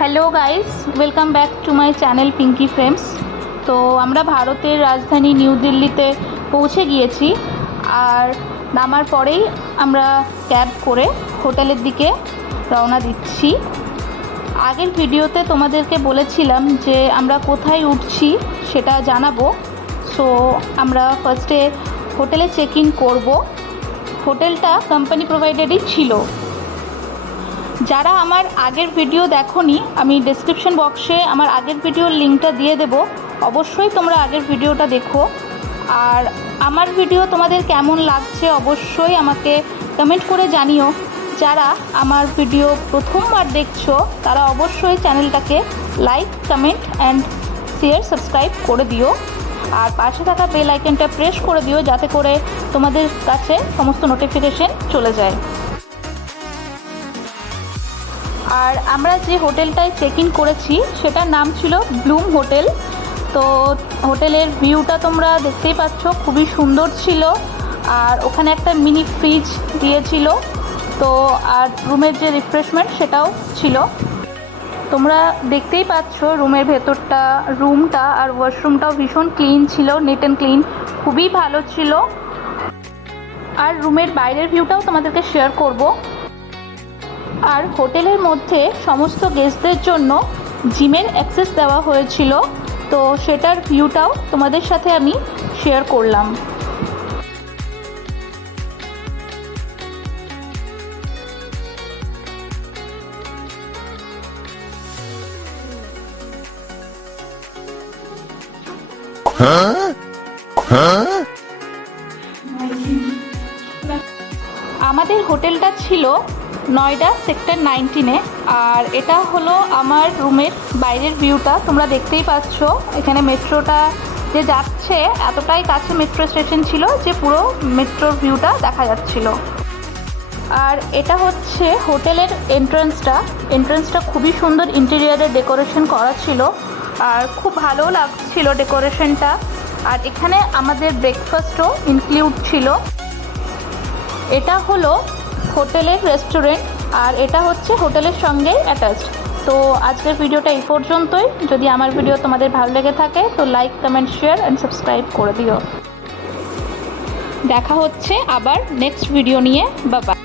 Hello guys, welcome back to my channel Pinki frames. তো আমরা ভারতের রাজধানী নিউ দিল্লিতে পৌঁছে গিয়েছি, আর নামার পরেই আমরা ক্যাব করে হোটেলের দিকে রওনা দিচ্ছি। আগের ভিডিওতে তোমাদেরকে বলেছিলাম যে আমরা কোথায় উঠছি সেটা জানাবো। সো আমরা ফার্স্টে হোটেলে চেক ইন করবো। হোটেলটা কোম্পানি প্রোভাইডেডই ছিল। যারা আমার আগের ভিডিও দেখোনি, আমি ডেসক্রিপশন বক্সে আমার আগের ভিডিওর লিঙ্কটা দিয়ে দেব, অবশ্যই তোমরা আগের ভিডিওটা দেখো। আর আমার ভিডিও তোমাদের কেমন লাগছে অবশ্যই আমাকে কমেন্ট করে জানিও। যারা আমার ভিডিও প্রথমবার দেখছো তারা অবশ্যই চ্যানেলটাকে like, comment and share, subscribe করে দিও। আর পাশে থাকা বেল আইকনটা প্রেস করে দিও যাতে করে তোমাদের কাছে সমস্ত নোটিফিকেশন চলে যায়। আর আমরা যে হোটেলটায় চেক ইন করেছি সেটার নাম ছিল ব্লুম হোটেল। তো হোটেলের ভিউটা তোমরা দেখতেই পাচ্ছ, খুবই সুন্দর ছিল। আর ওখানে একটা মিনি ফ্রিজ দিয়েছিল। তো আর রুমের যে রিফ্রেশমেন্ট সেটাও ছিল। তোমরা দেখতেই পাচ্ছ রুমের ভেতরটা, রুমটা আর ওয়াশরুমটাও ভীষণ ক্লিন ছিল, নিট অ্যান্ড ক্লিন, খুবই ভালো ছিল। আর রুমের বাইরের ভিউটাও তোমাদেরকে শেয়ার করব। আর হোটেলের মধ্যে সমস্ত গেস্টদের জন্য জিমের অ্যাক্সেস দেওয়া হয়েছিল, তো সেটার ভিউটাও তোমাদের সাথে আমি শেয়ার করলাম। আমাদের হোটেলটা ছিল নয়ডা সেক্টর 19-এ। আর এটা হলো আমার রুমের বাইরের ভিউটা, তোমরা দেখতেই পাচ্ছ। এখানে মেট্রোটা যে যাচ্ছে, এতটাই কাছে মেট্রো স্টেশন ছিল যে পুরো মেট্রোর ভিউটা দেখা যাচ্ছিল। আর এটা হচ্ছে হোটেলের এন্ট্রান্সটা খুবই সুন্দর ইন্টেরিয়ারের ডেকোরেশন করা ছিল, আর খুব ভালো লাগছিল ডেকোরেশনটা। আর এখানে আমাদের ব্রেকফাস্টও ইনক্লুড ছিল। এটা হলো হোটেলের রেস্টুরেন্ট, আর এটা হচ্ছে হোটেলের সঙ্গেই অ্যাটাচড। তো আজকের ভিডিওটা এই পর্যন্তই। যদি আমার ভিডিও তোমাদের ভালো লেগে থাকে তো like, comment, share and subscribe করে দিও। দেখা হচ্ছে আবার নেক্সট ভিডিও নিয়ে। Bye bye.